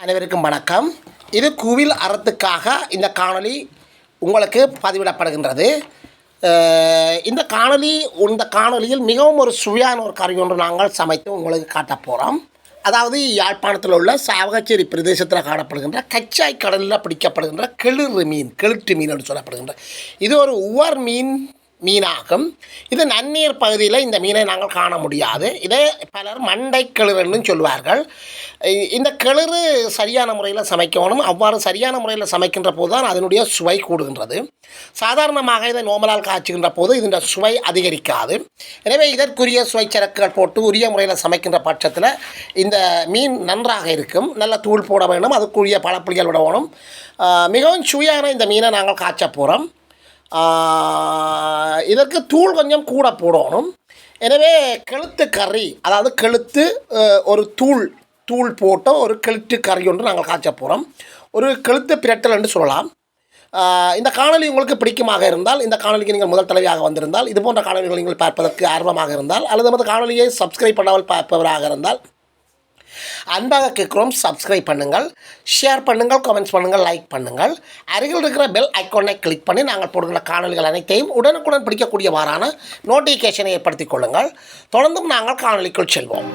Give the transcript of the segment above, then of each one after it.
அனைவருக்கும் வணக்கம். இது குவில் அறத்துக்காக இந்த காணொளி உங்களுக்கு பதிவிடப்படுகின்றது. இந்த காணொளியில் மிகவும் ஒரு சுவையான ஒரு கறி ஒன்று நாங்கள் சமைத்து உங்களுக்கு காட்டப் போகிறோம். அதாவது யாழ்ப்பாணத்தில் உள்ள சாவகச்சேரி பிரதேசத்தில் காணப்படுகின்ற கச்சாய் கடலில் பிடிக்கப்படுகின்ற கெளுட்டு மீன் என்று சொல்லப்படுகின்ற இது ஒரு உவர் மீனாகும். இது நன்னீர் பகுதியில் இந்த மீனை நாங்கள் காண முடியாது. இதை பலர் மண்டை கெளுறுன்னு சொல்வார்கள். இந்த கெளுறு சரியான முறையில் சமைக்கணும். அவ்வாறு சரியான முறையில் சமைக்கின்ற போது தான் அதனுடைய சுவை கூடுகின்றது. சாதாரணமாக இதை நோமலால் காய்ச்சுகின்ற போது இதன் சுவை அதிகரிக்காது. எனவே இதற்குரிய சுவை சரக்குகள் போட்டு உரிய முறையில் சமைக்கின்ற பட்சத்தில் இந்த மீன் நன்றாக இருக்கும். நல்ல தூள் போட வேண்டும், அதுக்குரிய பழப்புளிகள் விட வேணும். மிகவும் சுவையான இந்த மீனை நாங்கள் காய்ச்ச போகிறோம். இதற்கு தூள் கொஞ்சம் கூட போடணும். எனவே கெளுத்து கறி, அதாவது கெளுத்து ஒரு தூள் போட்ட ஒரு கெளுத்து கறி ஒன்று நாங்கள் காய்ச்ச போகிறோம். ஒரு கெளுத்து பிரட்டல் என்று சொல்லலாம். இந்த காணொலி உங்களுக்கு பிடிக்குமாக இருந்தால், இந்த காணொலிக்கு நீங்கள் முதல் தலைவியாக வந்திருந்தால், இது போன்ற காணொலிகள் நீங்கள் பார்ப்பதற்கு ஆர்வமாக இருந்தால், அல்லது நமது காணொலியை சப்ஸ்கிரைப் பண்ணாமல் பார்ப்பவராக இருந்தால் அன்பாக கேட்குறோம், சப்ஸ்கிரைப் பண்ணுங்கள், ஷேர் பண்ணுங்கள், கமெண்ட்ஸ் பண்ணுங்கள், லைக் பண்ணுங்கள். அருகில் இருக்கிற பெல் ஐக்கானை கிளிக் பண்ணி நாங்கள் போடுகிற காணொலிகள் அனைத்தையும் உடனுக்குடன் பிடிக்கக்கூடியவாறான நோட்டிஃபிகேஷனை ஏற்படுத்திக் கொள்ளுங்கள். தொடர்ந்தும் நாங்கள் காணொலிக்குள் செல்வோம்.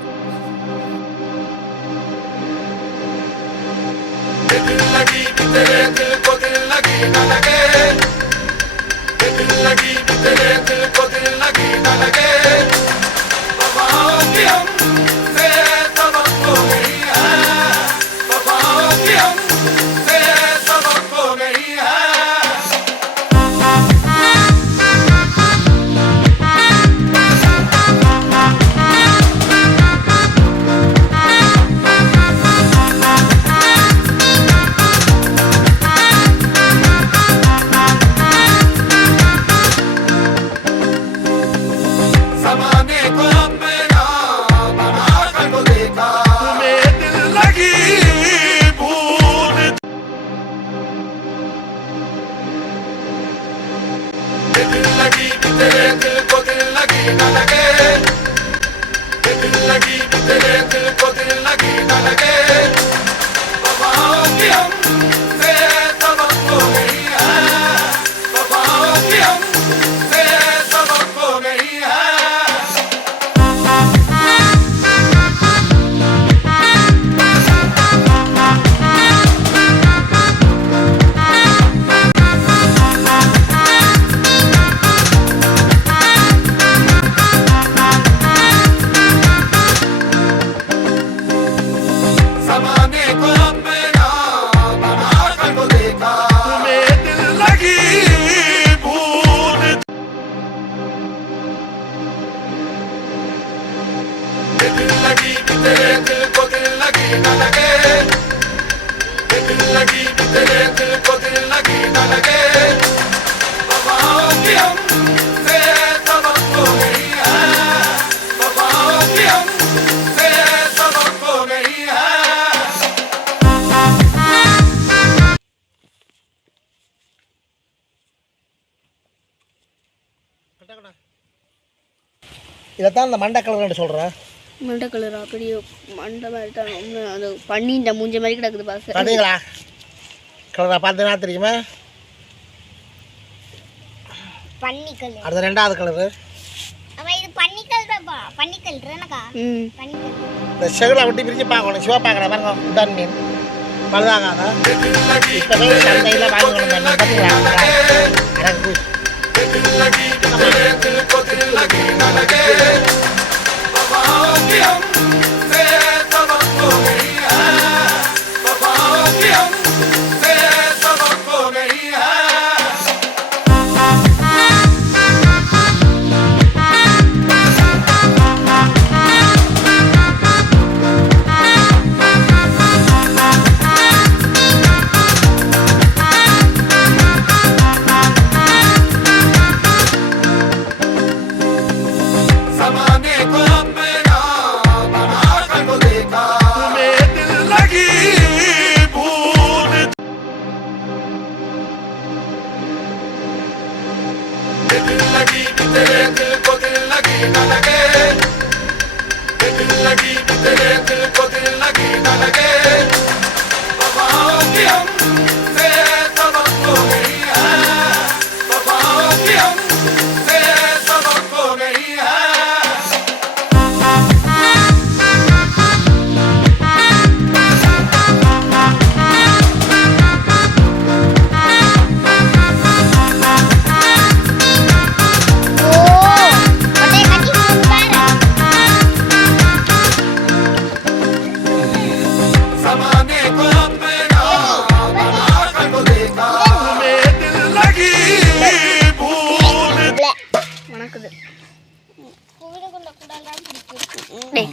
இதைத்தான் இந்த மண்டை கலர் சொல்கிறேன். மண்டை கலரா? பெரிய மண்டை மாதிரி தான். அது பண்ணிட்ட மூஞ்ச மாதிரி கிடக்குது. பாஸ் பார்த்தீங்களா? கலரா பார்த்தீங்கன்னா தெரியுமா? பன்னி கலர். அது ரெண்டாவது கலரு. அப்ப இது பன்னி கலர்ப்பா. பன்னி கலர் என்னக்கா? பன்னி கலர். இந்த செகுல விட்டு பிரிச்சு பார்க்கணும். சிவா பார்க்கற பாருங்க. உடன் மீன் பழுதாகாத. இப்பவே சந்தையில் வாங்கி கொண்டு வந்து பார்த்தீங்களா? அடங்கு ज़माने को अपना बना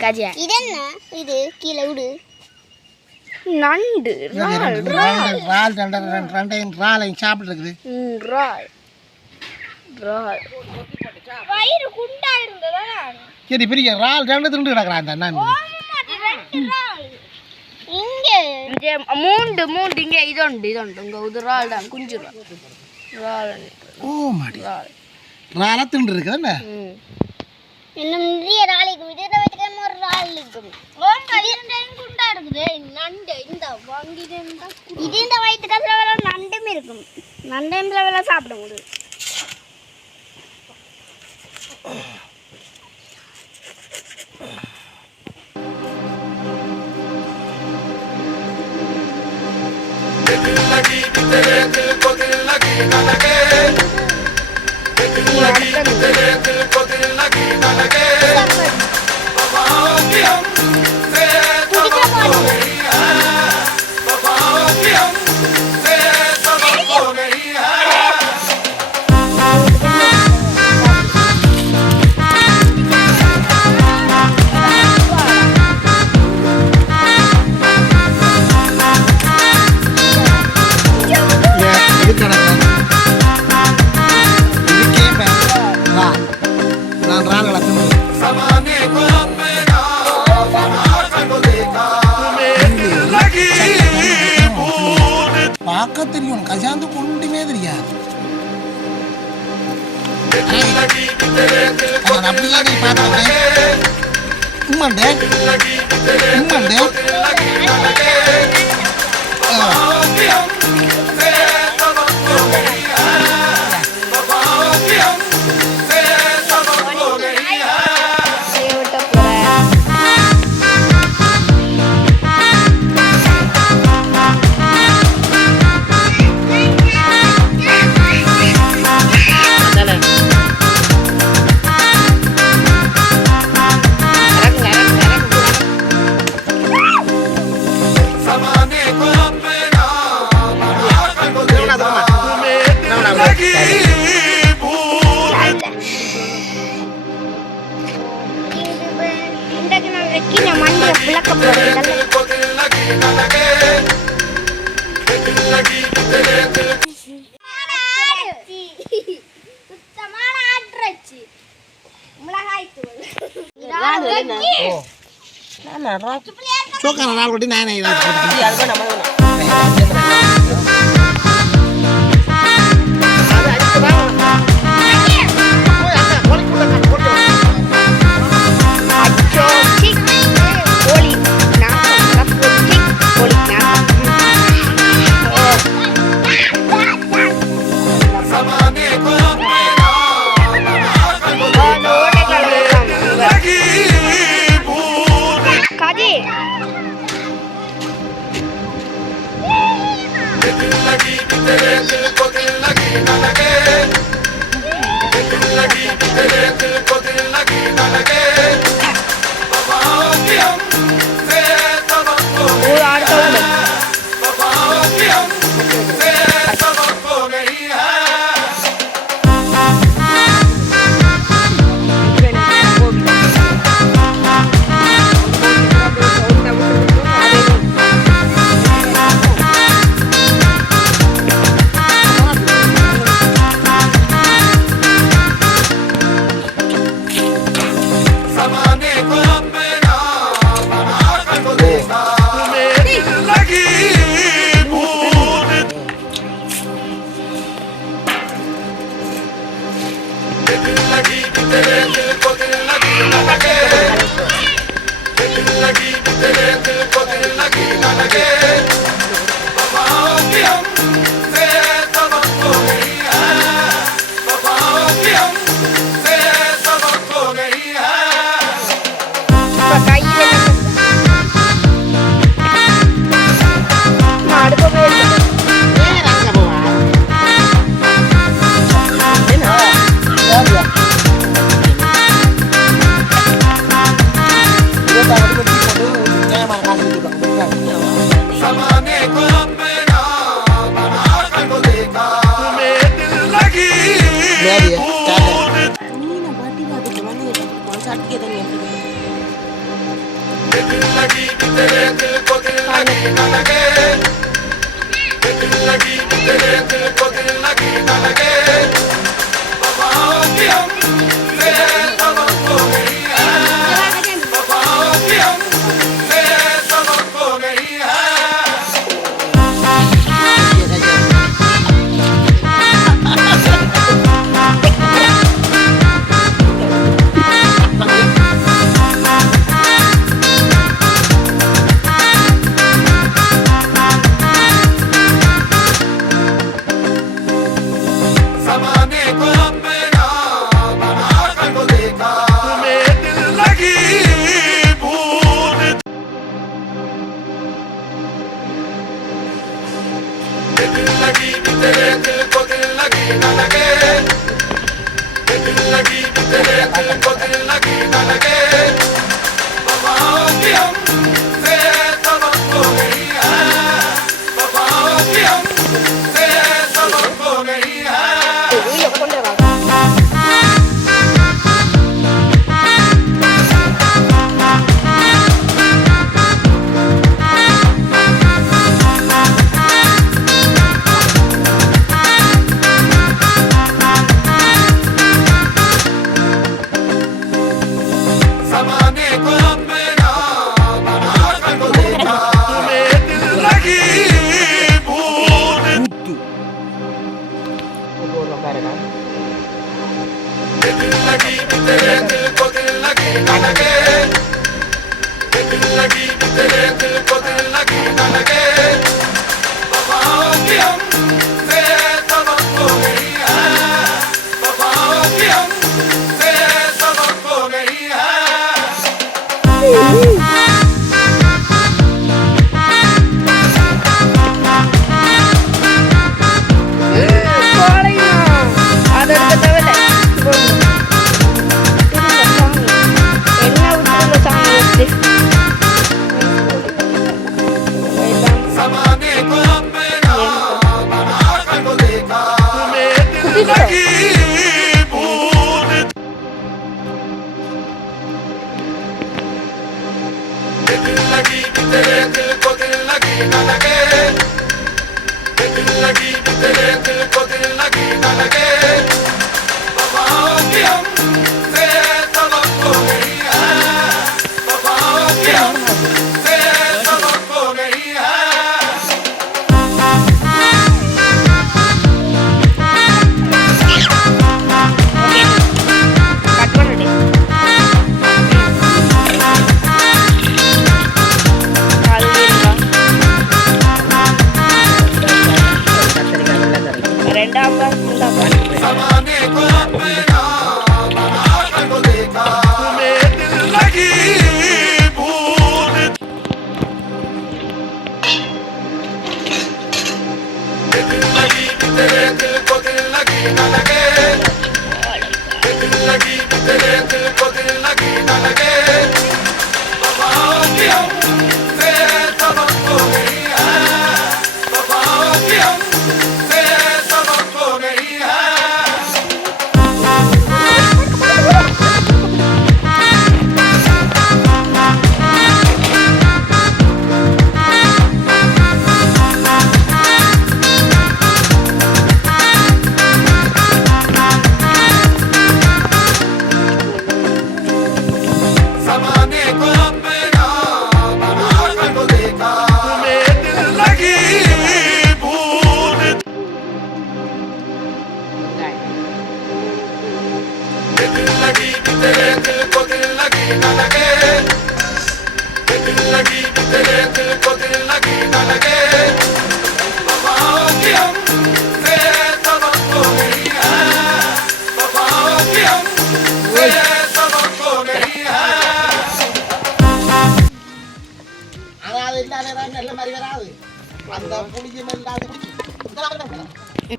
காஜியா இது என்ன இது கீழே விடு நண்டு ராலையும் சாப்பிட்டு இருக்குது ரால் ரால் வயிறு குண்டா இருந்ததா சரி பெரிய ரால் ரெண்டு திண்டு கிடக்குறான் அந்த நான் இங்க மூண்டு மூண்டு இங்க இதொண்டு இங்க இது ரால் தான் குஞ்சு ரால் ஓ மாடி ராலா திண்டு இருக்குது என்ன இன்னும் நிறைய ரால் இருக்கும் இதை வச்சுக்காம ஒரு ரால் இருக்கும் குண்டா இருக்குது நண்டு இந்த வாங்கிட்டு இது இந்த வயிற்று கசில நண்டும் இருக்கும் நண்டு வேலை சாப்பிட முடியும் பார்க்க தெரியும் கஜாந்து கொண்டுமே தெரியாது அப்படியே நீ பார்த்துட்டேன் உம்மண்டே உம்மண்டே சோக்கான நாள் கொட்டி நானே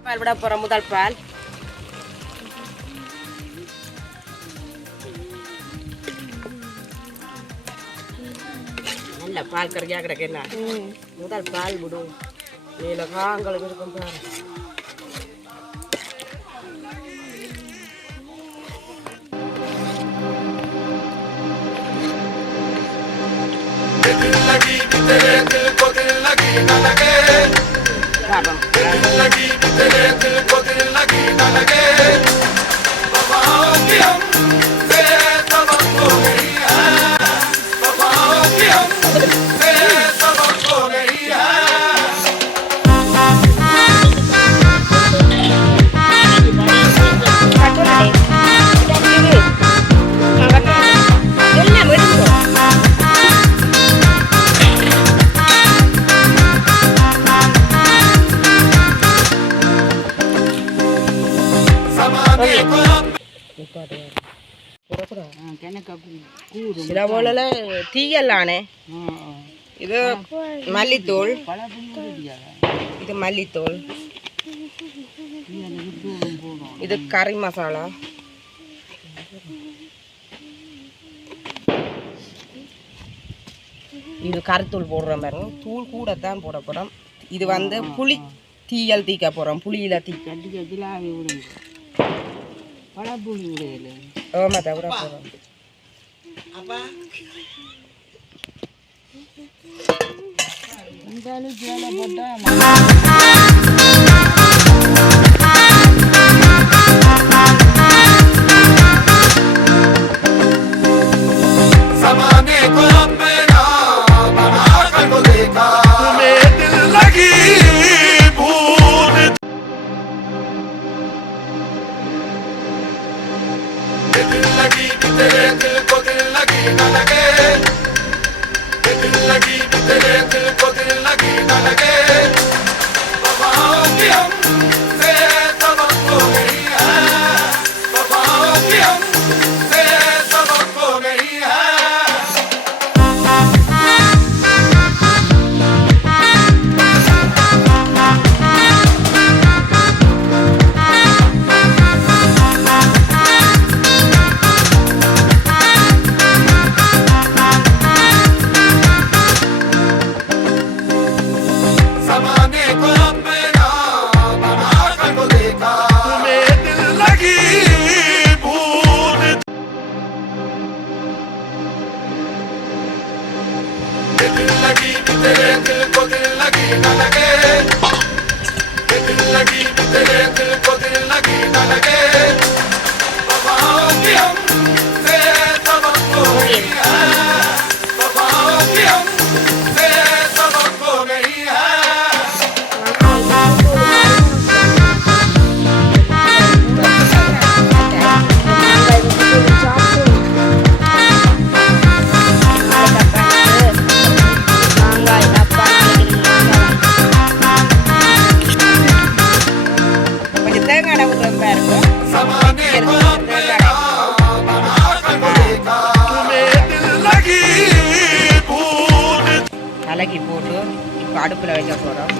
பால் விட போற முதல் பால் நல்ல பால் கறியா கிடக்கு என்ன முதல் பால் விடும் நீல காங்களுக்கு இருக்கும் பாரு பாப்போம் சில போல தீயல்லானே இது மல்லித்தூள் இது மல்லித்தூள் இது கறி மசாலா இது கருத்தூள் போடுறோம் பாருங்க தூள் கூட தான் போட போகிறோம் இது வந்து புளி தீயல் தீக்க போகிறோம் புளியில் தீக்க ஆமாம் தவிர போகிறோம் கலக்கி போட்டு இப்போ அடுப்பில் வைக்க போகிறோம்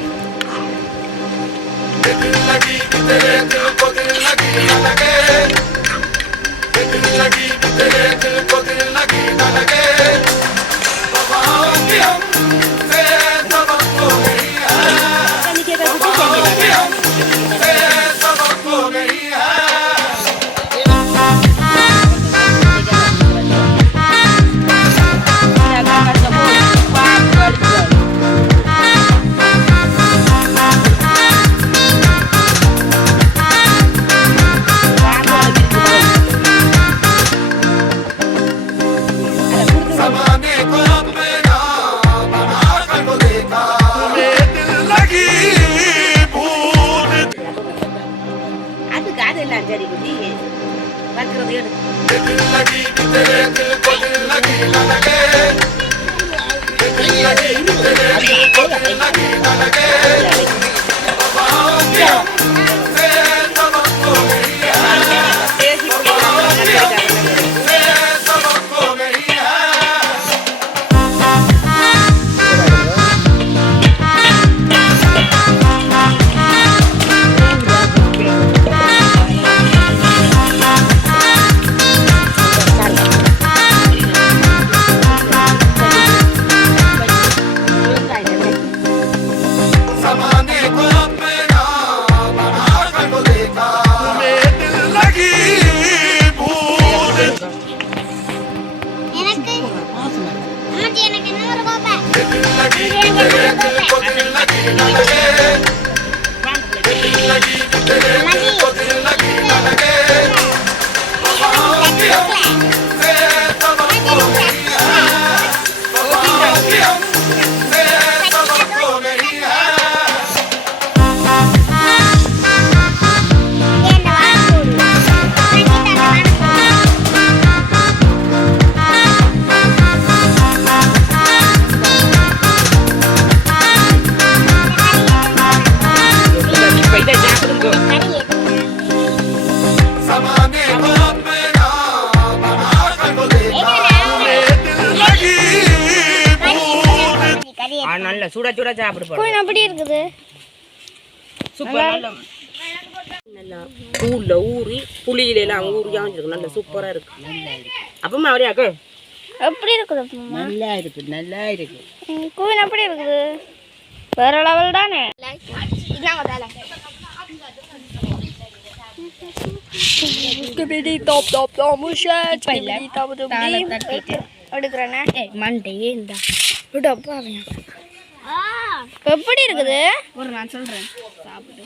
Samana சுட சுட சாப்பிட போறோம் கோயின் அப்படி இருக்குது சூப்பர் நல்லா தூள்ல ஊறி புளியில எல்லாம் ஊறியா இருக்கு நல்ல சூப்பரா இருக்கு அப்பமா அப்படியாக்கு எப்படி இருக்குது அப்பமா நல்லா இருக்கு கோயின் அப்படி இருக்குது வேற லெவல் தானே Skibidi top top top mushat skibidi top top எடுக்கறேனே மண்டையே இந்த விடப்பா எப்படி இருக்குது ஒரு நான் சொல்றேன் சாப்பிடு